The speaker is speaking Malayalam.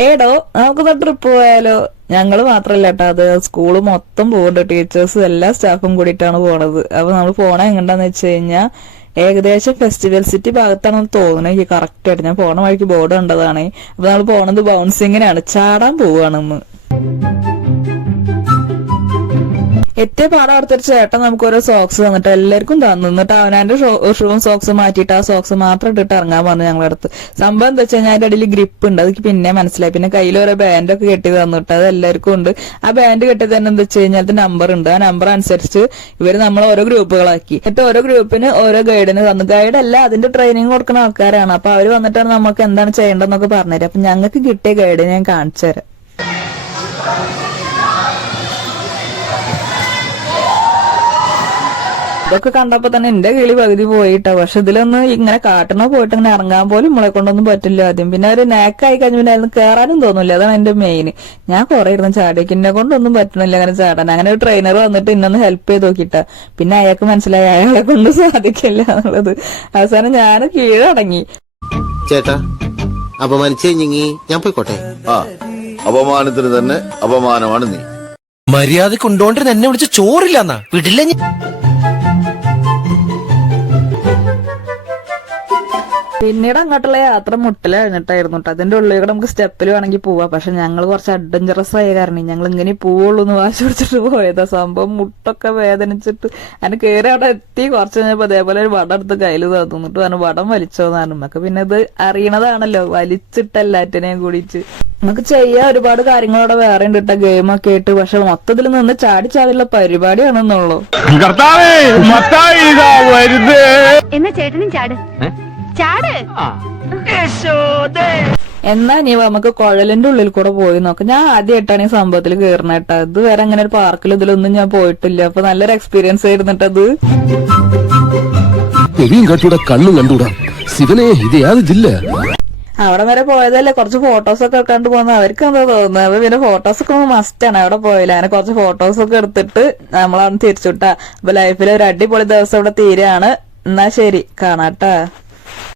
ഏടോ നമുക്കൊന്ന് ട്രിപ്പ് പോയാലോ? ഞങ്ങള് മാത്രല്ല കേട്ടോ, അത് സ്കൂള് മൊത്തം പോകുന്നുണ്ട്. ടീച്ചേഴ്സും എല്ലാ സ്റ്റാഫും കൂടിയിട്ടാണ് പോണത്. അപ്പൊ നമ്മൾ പോണ എങ്ങണ്ടാന്ന് വെച്ച് കഴിഞ്ഞാൽ ഏകദേശം ഫെസ്റ്റിവൽ സിറ്റി ഭാഗത്താണെന്ന് തോന്നുന്നത്. എനിക്ക് കറക്റ്റ് ആയിട്ട് ഞാൻ പോണ വഴിക്ക് ബോർഡ് കണ്ടതാണ്. അപ്പൊ നമ്മൾ പോണത് ബൗൺസിങ്ങിനാണ്, ചാടാൻ പോവുകയാണെന്ന്. ഏറ്റവും പാടം അടുത്തൊരു ചേട്ടൻ നമുക്ക് ഓരോ സോക്സ് തന്നിട്ട് എല്ലാവർക്കും തന്നിട്ട് അവനാന്റെ ഷൂവും സോക്സ് മാറ്റിയിട്ട് ആ സോക്സ് മാത്രം ഇട്ടിട്ട് ഇറങ്ങാൻ പറഞ്ഞു ഞങ്ങളുടെ അടുത്ത്. സംഭവം എന്താ വെച്ചാൽ അതിന്റെ അടിയിൽ ഗ്രിപ്പ് ഉണ്ട്, അത് പിന്നെ മനസ്സിലായി. പിന്നെ കയ്യിൽ ഓരോ ബാൻഡൊക്കെ കെട്ടി തന്നിട്ട് അത് എല്ലാവർക്കും ഉണ്ട്. ആ ബാൻഡ് കെട്ടി തന്നെ എന്താ വെച്ച് കഴിഞ്ഞാൽ നമ്പർ ഉണ്ട്. ആ നമ്പർ അനുസരിച്ച് ഇവര് നമ്മൾ ഓരോ ഗ്രൂപ്പുകളാക്കി. എന്നിട്ട് ഓരോ ഗ്രൂപ്പിന് ഓരോ ഗൈഡിന് തന്നു. ഗൈഡല്ല, അതിന്റെ ട്രെയിനിങ് കൊടുക്കുന്ന ആൾക്കാരാണ്. അപ്പൊ അവര് വന്നിട്ടാണ് നമുക്ക് എന്താണ് ചെയ്യേണ്ടതെന്നൊക്കെ പറഞ്ഞുതരാം. അപ്പൊ ഞങ്ങൾക്ക് കിട്ടിയ ഗൈഡ് ഞാൻ കാണിച്ചു തരാം. ഇതൊക്കെ കണ്ടപ്പോ തന്നെ എന്റെ കിളി പകുതി പോയിട്ടോ. പക്ഷെ ഇതിലൊന്ന് ഇങ്ങനെ കാട്ടണോ പോയിട്ട് ഇങ്ങനെ ഇറങ്ങാൻ പോലും നമ്മളെ കൊണ്ടൊന്നും പറ്റില്ല ആദ്യം. പിന്നെ ഒരു നാക്കായി കഴിഞ്ഞ പിന്നെ അതിന് കയറാനും തോന്നില്ല. അതാണ് എന്റെ മെയിൻ. ഞാൻ കുറെ ഇരുന്ന് ചാടിയൊക്കെ എന്നെ കൊണ്ടൊന്നും പറ്റണില്ല അങ്ങനെ ചാടാൻ. അങ്ങനെ ഒരു ട്രെയിനർ വന്നിട്ട് ഇന്നൊന്ന് ഹെൽപ്പ് ചെയ്ത് നോക്കിട്ടാ. പിന്നെ അയാൾക്ക് മനസ്സിലായി അയാളെ കൊണ്ട് സാധിക്കില്ല എന്നുള്ളത്. അവസാനം ഞാൻ കീഴടങ്ങി. ചേട്ടാ അപമാനിച്ചേ ഞാൻ പോയിക്കോട്ടെ. അപമാനത്തിന് തന്നെ അപമാനമാണ് നീ. മര്യാദ കൊണ്ടോണ്ടിരുന്ന എന്നെ വിളിച്ച് ചോറില്ലെന്നാ വിടില്ല. പിന്നീട് അങ്ങോട്ടുള്ള യാത്ര മുട്ടല കഴിഞ്ഞിട്ടായിരുന്നു കേട്ടോ. അതിന്റെ ഉള്ളിൽ നമുക്ക് സ്റ്റെപ്പിൽ വേണമെങ്കിൽ പോവാം. പക്ഷെ ഞങ്ങൾ കുറച്ച് അഡ്വഞ്ചറസ് ആയ കാരണം ഞങ്ങൾ ഇങ്ങനെ പോവുള്ളൂ എന്ന് വാശി പിടിച്ചിട്ട് പോയതാ. സംഭവം മുട്ടൊക്കെ വേദനിച്ചിട്ട് അതിന് കയറി അവിടെ എത്തി. കുറച്ച് കഴിഞ്ഞപ്പോ അതേപോലെ ഒരു വടം എടുത്ത് കയ്യിൽ തന്നിട്ട് അതിന് വടം വലിച്ചോന്നാണ്. നമുക്ക് പിന്നെ ഇത് അറിയണതാണല്ലോ, വലിച്ചിട്ടല്ലാറ്റിനെയും കൂടിച്ച് നമുക്ക് ചെയ്യാൻ ഒരുപാട് കാര്യങ്ങളവിടെ വേറെ ഉണ്ട് കേട്ടോ, ഗെയിമൊക്കെ ആയിട്ട്. പക്ഷെ മൊത്തത്തിൽ നിന്ന് ചാടി ചാടിയുള്ള പരിപാടിയാണെന്നുള്ളൂ. എന്നാ ചേട്ടനും ചാട് ചാട്. എന്നാ നീ നമുക്ക് കുഴലിന്റെ ഉള്ളിൽ കൂടെ പോയി നോക്കാം. ഞാൻ ആദ്യമായിട്ടാണ് ഈ സംഭവത്തിൽ കയറണ കേട്ടോ. ഇതുവരെ അങ്ങനെ ഒരു പാർക്കിൽ ഇതിലൊന്നും ഞാൻ പോയിട്ടില്ല. അപ്പൊ നല്ലൊരു എക്സ്പീരിയൻസ് ആയിരുന്നിട്ടത്. കണ്ണും കണ്ടൂടാ ശിവനെ, ഇത് യാതില്ല. അവിടെ വരെ പോയതല്ലേ, കുറച്ച് ഫോട്ടോസൊക്കെ എടുക്കാണ്ട് പോകുന്ന അവർക്ക് എന്താ തോന്നുന്നത്. അപ്പൊ പിന്നെ ഫോട്ടോസൊക്കെ മസ്റ്റാണ്. അവിടെ പോയില്ല, അങ്ങനെ കുറച്ച് ഫോട്ടോസൊക്കെ എടുത്തിട്ട് നമ്മളവിടെ തിരിച്ചുവിട്ടാ. അപ്പൊ ലൈഫിൽ ഒരു അടിപൊളി ദിവസം ഇവിടെ തീരെയാണ്. എന്നാ ശരി, കാണാട്ടാ.